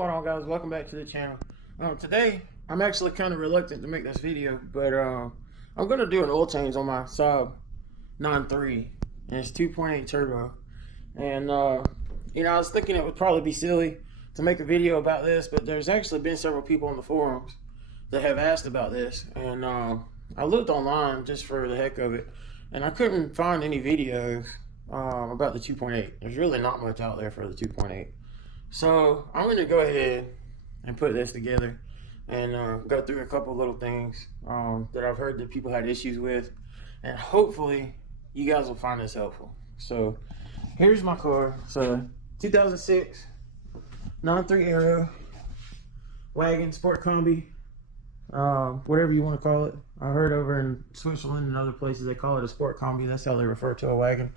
going on, guys? Welcome back to the channel. Today I'm actually kind of reluctant to make this video, but I'm gonna do an oil change on my Saab 9.3, and it's 2.8 turbo. And you know, I was thinking it would probably be silly to make a video about this, but there's actually been several people on the forums that have asked about this, and I looked online just for the heck of it, and I couldn't find any videos about the 2.8. There's really not much out there for the 2.8. So I'm going to go ahead and put this together and go through a couple little things that I've heard that people had issues with, and hopefully you guys will find this helpful. So here's my car. So 2006 9.3 Aero wagon, sport-combi, whatever you want to call it. I heard over in Switzerland and other places they call it a sport-combi. That's how they refer to a wagon.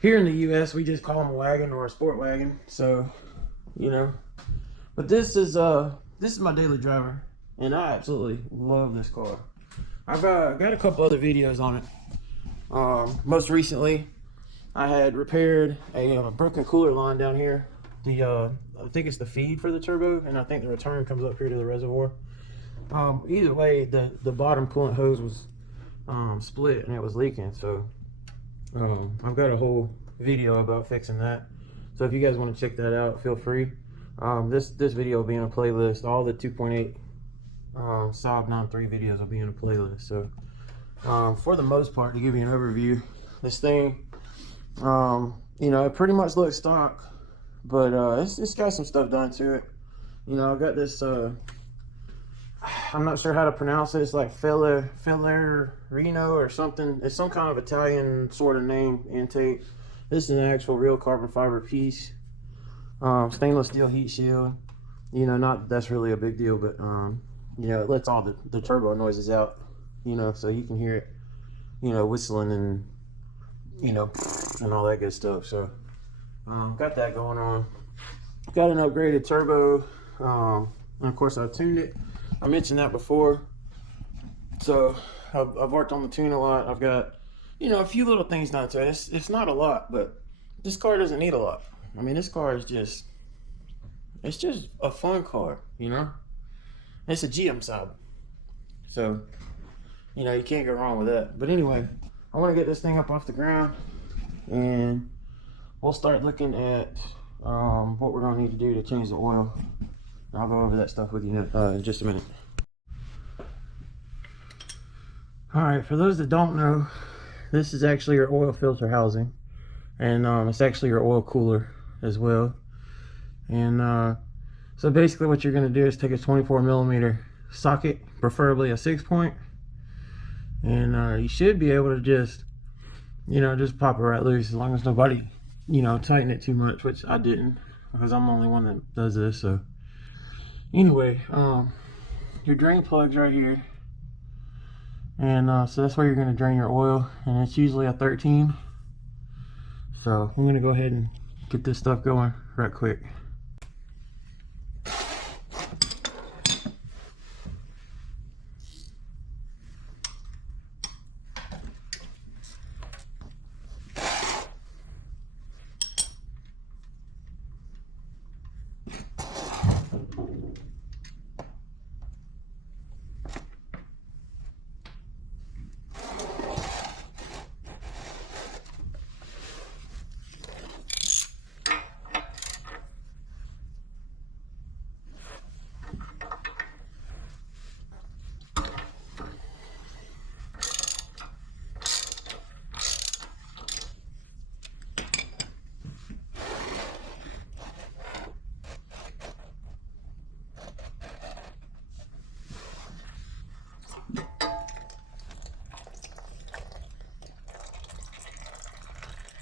Here in the US we just call them a wagon or a sport wagon. So, you know, but this is my daily driver, and I absolutely love this car. I've got a couple other videos on it. Most recently I had repaired a broken cooler line down here. I think it's the feed for the turbo, and I think the return comes up here to the reservoir. Either way, the bottom coolant hose was split and it was leaking. So I've got a whole video about fixing that. So if you guys want to check that out, feel free. This video will be in a playlist. All the 2.8 Saab 9.3 videos will be in a playlist. So for the most part, to give you an overview, this thing, you know, it pretty much looks stock, but it's got some stuff done to it. You know, I've got this I'm not sure how to pronounce it. It's like Filarino or something. It's some kind of Italian sort of name intake. This is an actual real carbon fiber piece. Stainless steel heat shield. You know, not that's really a big deal, but you know, it lets all the turbo noises out. You know, so you can hear it, you know, whistling and, you know, and all that good stuff. So got that going on. Got an upgraded turbo, and of course I tuned it. I mentioned that before. So I've worked on the tune a lot. I've got, you know, a few little things done to it. It's not a lot, but this car doesn't need a lot. I mean, this car is just, it's just a fun car, you know. It's a GM Saab, so you know you can't go wrong with that. But anyway, I want to get this thing up off the ground, and we'll start looking at what we're gonna need to do to change the oil. I'll go over that stuff with you in just a minute. Alright, for those that don't know, this is actually your oil filter housing, and it's actually your oil cooler as well. And so basically what you're going to do is take a 24mm socket, preferably a 6-point, and you should be able to just, you know, just pop it right loose, as long as nobody, you know, tighten it too much, which I didn't, because I'm the only one that does this. So anyway, your drain plug's right here, and so that's where you're going to drain your oil, and it's usually a 13. So I'm going to go ahead and get this stuff going right quick.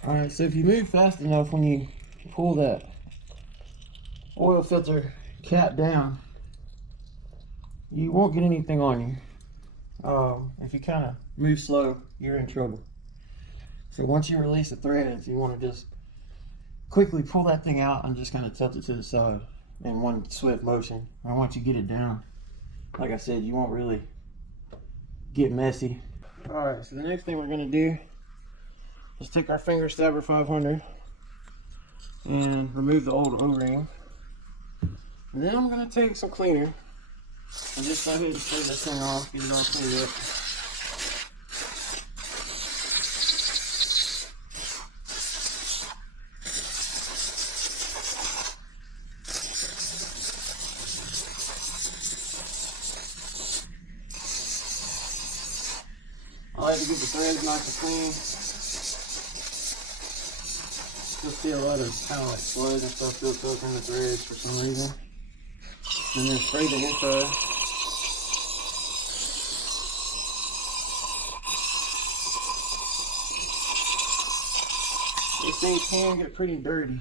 Alright, so if you move fast enough when you pull that oil filter cap down, you won't get anything on you. If you kind of move slow, you're in trouble. So once you release the threads, you want to just quickly pull that thing out and just kind of tilt it to the side in one swift motion. And once you get it down, like I said, you won't really get messy. Alright, so the next thing we're going to do is take our finger stabber 500 and remove the old O-ring. And then I'm gonna take some cleaner and just go ahead and clean this thing off, get it all cleaned up. I like to get the threads nice and clean. You'll see a lot of kind of like sludge and stuff built up in the threads for some reason. And then spray the inside. These things can get pretty dirty.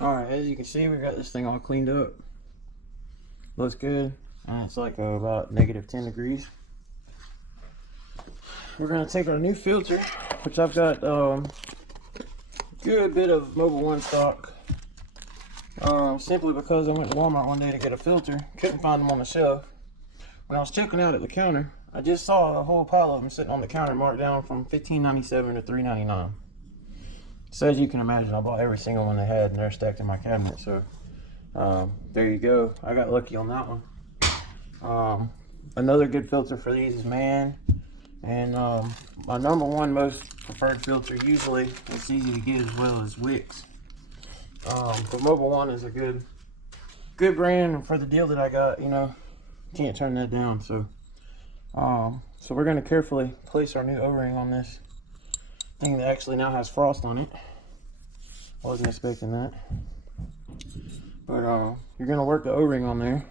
Alright, as you can see, we got this thing all cleaned up. Looks good. It's like about -10 degrees. We're going to take our new filter, which I've got a good bit of Mobil 1 stock. Simply because I went to Walmart one day to get a filter. Couldn't find them on the shelf. When I was checking out at the counter, I just saw a whole pile of them sitting on the counter marked down from $15.97 to $3.99. So as you can imagine, I bought every single one they had and they're stacked in my cabinet. So there you go. I got lucky on that one. Another good filter for these is Man. And my #1 most preferred filter, usually it's easy to get as well, as Wix. But Mobil 1 is a good brand, and for the deal that I got, you know, can't turn that down. So so we're going to carefully place our new O-ring on this thing that actually now has frost on it. Wasn't expecting that. But you're going to work the O-ring on there.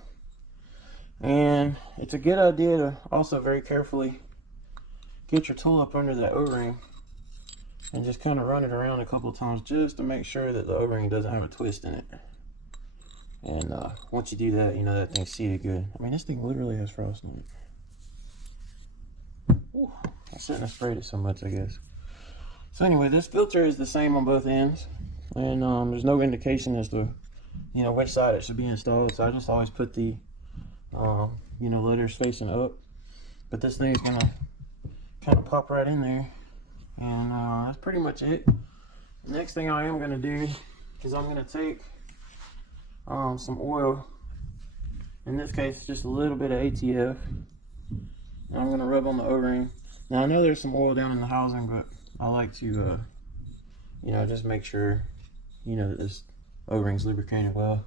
And it's a good idea to also very carefully get your tool up under that O-ring and just kind of run it around a couple of times just to make sure that the O-ring doesn't have a twist in it. And once you do that, you know that thing's seated good. I mean, this thing literally has frost on it. Ooh, I shouldn't have sprayed it so much, I guess. So anyway, this filter is the same on both ends, and there's no indication as to, you know, which side it should be installed. So I just always put the, you know, letters facing up. But this thing is gonna kind of pop right in there, and that's pretty much it. The next thing I am gonna do is I'm gonna take some oil. In this case, just a little bit of ATF. And I'm gonna rub on the O-ring. Now I know there's some oil down in the housing, but I like to, you know, just make sure, you know, that this O-ring's lubricated well.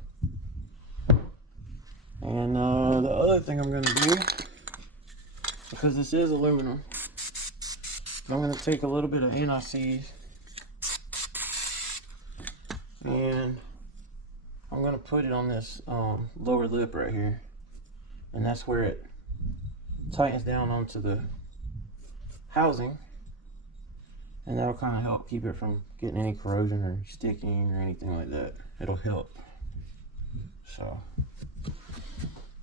And the other thing I'm going to do, because this is aluminum, I'm going to take a little bit of anti-seize and I'm going to put it on this lower lip right here, and that's where it tightens down onto the housing. And that'll kind of help keep it from getting any corrosion or sticking or anything like that. It'll help. So,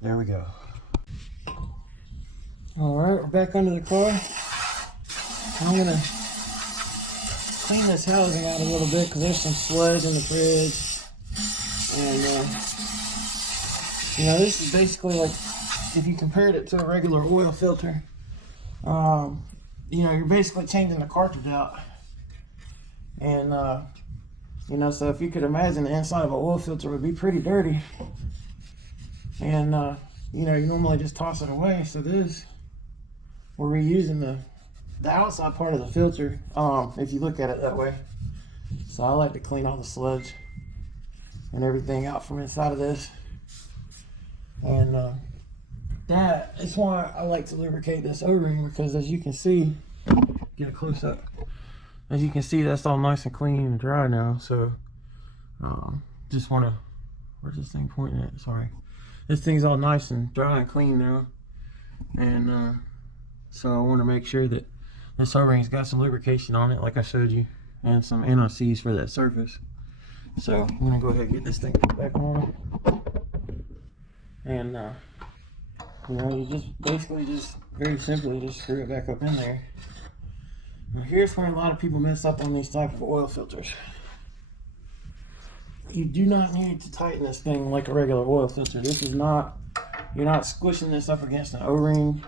there we go. Alright, we're back under the car. I'm going to clean this housing out a little bit because there's some sludge in the fridge. And, you know, this is basically like, if you compared it to a regular oil filter, you know, you're basically changing the cartridge out. And, you know, so if you could imagine the inside of an oil filter would be pretty dirty. And, you know, you normally just toss it away. So this, we're reusing the outside part of the filter, if you look at it that way. So I like to clean all the sludge and everything out from inside of this. And, that is why I like to lubricate this O-ring, because as you can see, get a close up. As you can see, that's all nice and clean and dry now. So just want to, where's this thing pointing at? Sorry. This thing's all nice and dry and clean now. And so I want to make sure that this O-ring's got some lubrication on it, like I showed you, and some NOCs for that surface. So I'm gonna go ahead and get this thing put back on. And you know, you just basically just very simply just screw it back up in there. Now here's where a lot of people mess up on these type of oil filters. You do not need to tighten this thing like a regular oil filter. This is not, you're not squishing this up against an O-ring.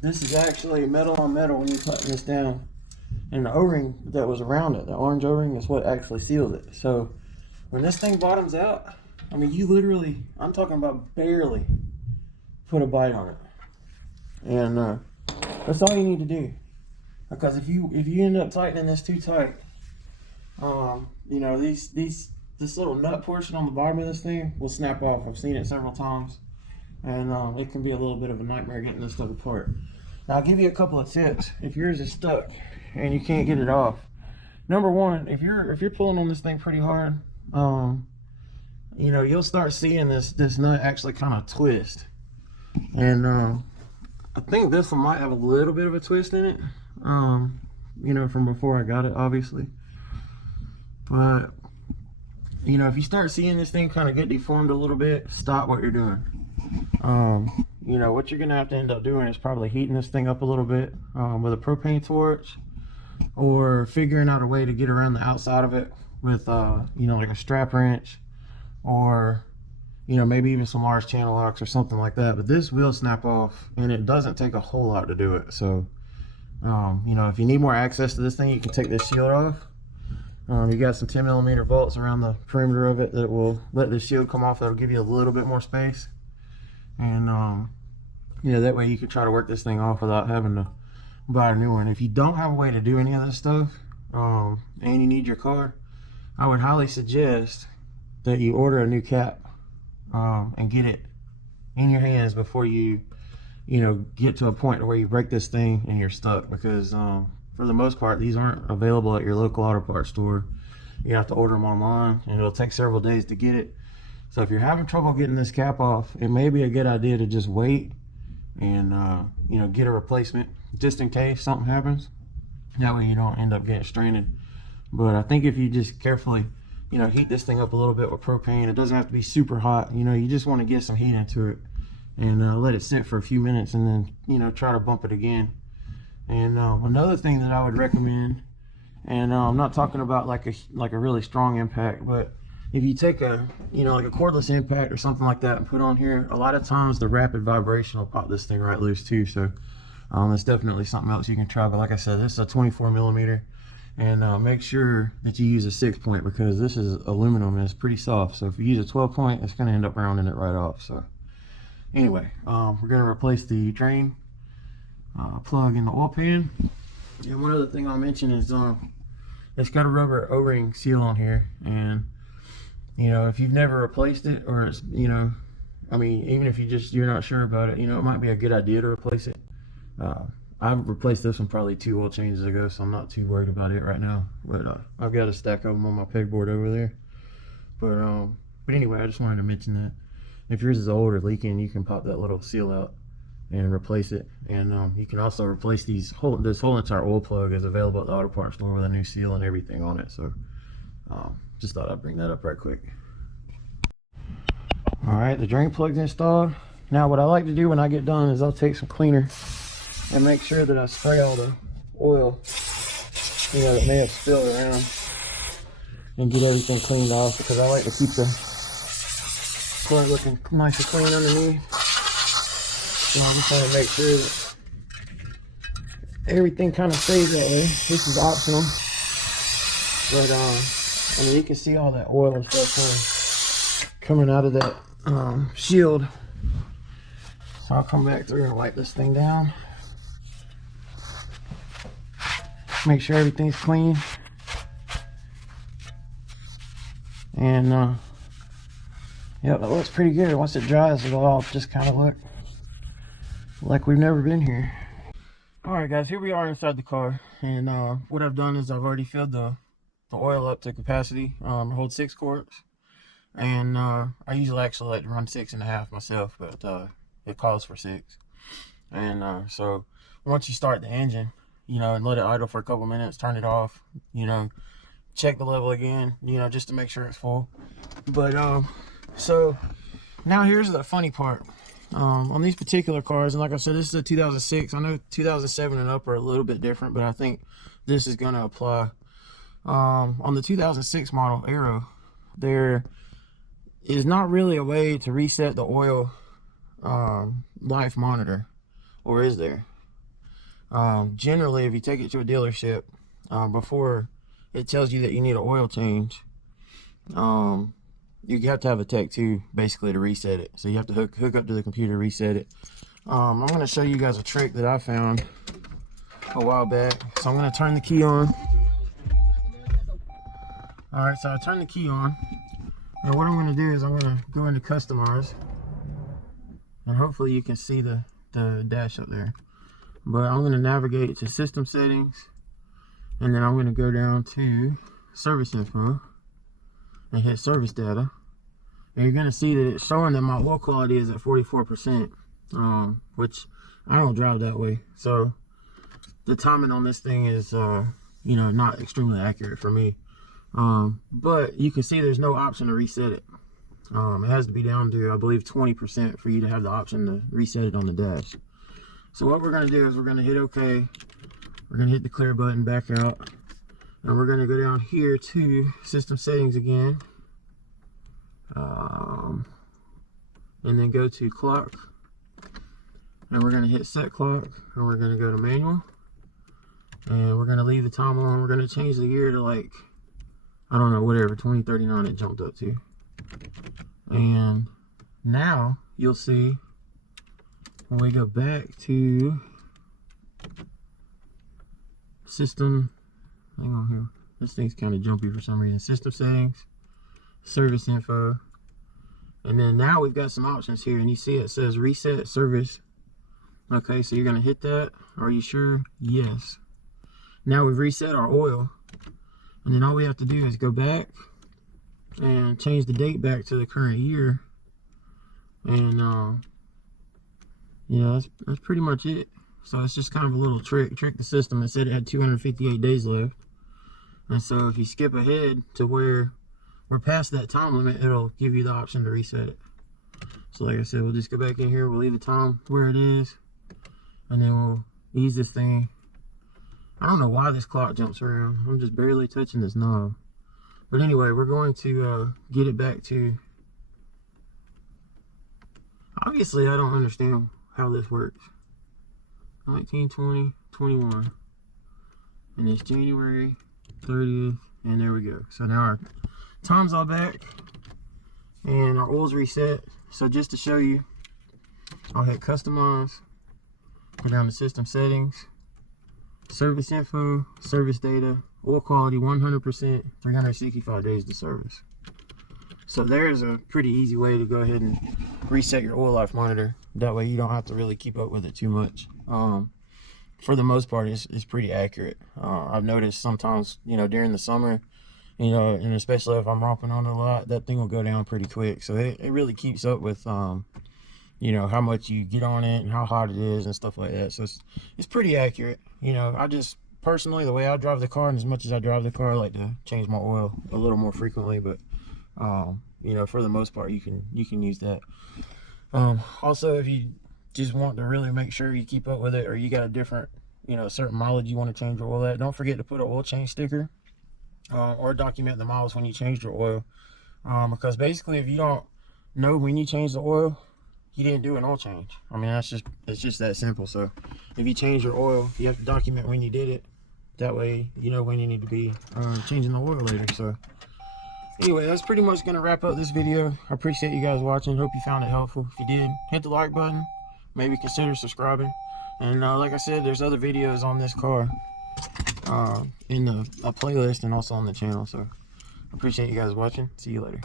This is actually metal on metal when you tighten this down. And the O-ring that was around it, the orange O-ring, is what actually seals it. So when this thing bottoms out, I mean, you literally, I'm talking about barely put a bite on it. And that's all you need to do. Because if you end up tightening this too tight, you know, this little nut portion on the bottom of this thing will snap off. I've seen it several times. And it can be a little bit of a nightmare getting this stuff apart. Now I'll give you a couple of tips if yours is stuck and you can't get it off. Number one, if you're pulling on this thing pretty hard, you know, you'll start seeing this nut actually kind of twist. And I think this one might have a little bit of a twist in it, you know, from before I got it, obviously. But you know, if you start seeing this thing kind of get deformed a little bit, stop what you're doing. You know, what you're gonna have to end up doing is probably heating this thing up a little bit with a propane torch, or figuring out a way to get around the outside of it with you know, like a strap wrench, or you know, maybe even some large channel locks or something like that. But this will snap off, and it doesn't take a whole lot to do it. So you know, if you need more access to this thing, you can take this shield off. You got some 10mm bolts around the perimeter of it that will let the shield come off. That'll give you a little bit more space. And you know, that way you can try to work this thing off without having to buy a new one. If you don't have a way to do any of this stuff, and you need your car, I would highly suggest that you order a new cap and get it in your hands before you know, get to a point where you break this thing and you're stuck. Because for the most part, these aren't available at your local auto parts store. You have to order them online, and it'll take several days to get it. So if you're having trouble getting this cap off, it may be a good idea to just wait and you know, get a replacement just in case something happens. That way you don't end up getting stranded. But I think if you just carefully, you know, heat this thing up a little bit with propane, it doesn't have to be super hot. You know, you just want to get some heat into it and let it sit for a few minutes, and then, you know, try to bump it again. And another thing that I would recommend, and I'm not talking about like a really strong impact, but if you take a, you know, like a cordless impact or something like that and put on here, a lot of times the rapid vibration will pop this thing right loose too. So it's definitely something else you can try. But like I said, this is a 24mm, and make sure that you use a 6-point, because this is aluminum and it's pretty soft. So if you use a 12-point, it's going to end up rounding it right off. So anyway, we're going to replace the drain plug in the oil pan. And one other thing I'll mention is it's got a rubber O-ring seal on here, and you know, if you've never replaced it, or it's, you know, I mean, even if you're not sure about it, you know, it might be a good idea to replace it. I've replaced this one probably 2 oil changes ago, so I'm not too worried about it right now. But I've got a stack of them on my pegboard over there. But anyway, I just wanted to mention that if yours is old or leaking, you can pop that little seal out and replace it. And you can also replace this whole entire oil plug is available at the auto parts store with a new seal and everything on it. So just thought I'd bring that up right quick. All right, the drain plug's installed. Now what I like to do when I get done is I'll take some cleaner and make sure that I spray all the oil, you know, that may have spilled around, and get everything cleaned off, because I like to keep the plug looking nice and clean underneath. So I'm just trying to make sure that everything kind of stays that way. This is optional, but I mean, you can see all that oil and stuff coming out of that shield. So I'll come back through and wipe this thing down. Make sure everything's clean. And yeah, that looks pretty good. Once it dries, it'll all just kind of look like we've never been here. Alright guys, here we are inside the car, and what I've done is I've already filled the oil up to capacity. It holds 6 quarts, and I usually actually like to run 6.5 myself, but it calls for 6. And so once you start the engine, and let it idle for a couple minutes, turn it off, check the level again, just to make sure it's full. But so now here's the funny part. On these particular cars, and like I said, this is a 2006. I know 2007 and up are a little bit different, but I think this is going to apply. On the 2006 model Aero, there is not really a way to reset the oil life monitor, or is there? Generally, if you take it to a dealership, before it tells you that you need an oil change, you have to have a tech too, basically, to reset it. So you have to hook up to the computer, reset it. I'm going to show you guys a trick that I found a while back. So I'm going to turn the key on. Alright, so I turn the key on. And what I'm going to do is I'm going to go into customize. And hopefully you can see the dash up there. But I'm going to navigate to system settings. And then I'm going to go down to service info. And hit service data, and you're going to see that it's showing that my oil quality is at 44%, which I don't drive that way, so the timing on this thing is not extremely accurate for me. But you can see there's no option to reset it. It has to be down to, I believe, 20% for you to have the option to reset it on the dash. So what we're going to do is we're going to hit OK. We're going to hit the clear button, back out. And we're going to go down here to system settings again. And then go to clock. And we're going to hit set clock. And we're going to go to manual. And we're going to leave the time on. We're going to change the gear to, like, I don't know, whatever, 2039 it jumped up to. And now you'll see when we go back to system. Hang on here. This thing's kind of jumpy for some reason. System settings, service info, and then now we've got some options here, and you see it says reset service. Okay, so you're gonna hit that. Are you sure? Yes. Now we've reset our oil, and then all we have to do is go back and change the date back to the current year, and that's pretty much it. So it's just kind of a little trick the system. It said it had 258 days left. And so if you skip ahead to where we're past that time limit, it'll give you the option to reset it. So like I said, we'll just go back in here, we'll leave the time where it is, and then we'll ease this thing. I don't know why this clock jumps around. I'm just barely touching this knob. But anyway, we're going to get it back to... Obviously, I don't understand how this works. 19, 20, 21. And it's January 30th, and there we go. So now our time's all back and our oil's reset. So just to show you, I'll hit customize, go down to system settings, service info, service data, oil quality 100%, 365 days to service. So there's a pretty easy way to go ahead and reset your oil life monitor. That way you don't have to really keep up with it too much. For the most part, it's pretty accurate. I've noticed sometimes, during the summer, and especially if I'm romping on it a lot, that thing will go down pretty quick. So it really keeps up with, how much you get on it and how hot it is and stuff like that. So it's pretty accurate. I just, personally, the way I drive the car, and as much as I drive the car, I like to change my oil a little more frequently. But, for the most part, you can use that. Also, if you just want to really make sure you keep up with it, or you got a different, certain mileage you want to change your oil at, don't forget to put an oil change sticker, or document the miles when you change your oil, because basically if you don't know when you change the oil, you didn't do an oil change. I mean, it's just that simple. So if you change your oil, you have to document when you did it. That way you know when you need to be changing the oil later. So anyway, that's pretty much going to wrap up this video. I appreciate you guys watching. Hope you found it helpful. If you did, hit the like button. Maybe consider subscribing. And like I said, there's other videos on this car in a playlist and also on the channel. So I appreciate you guys watching. See you later.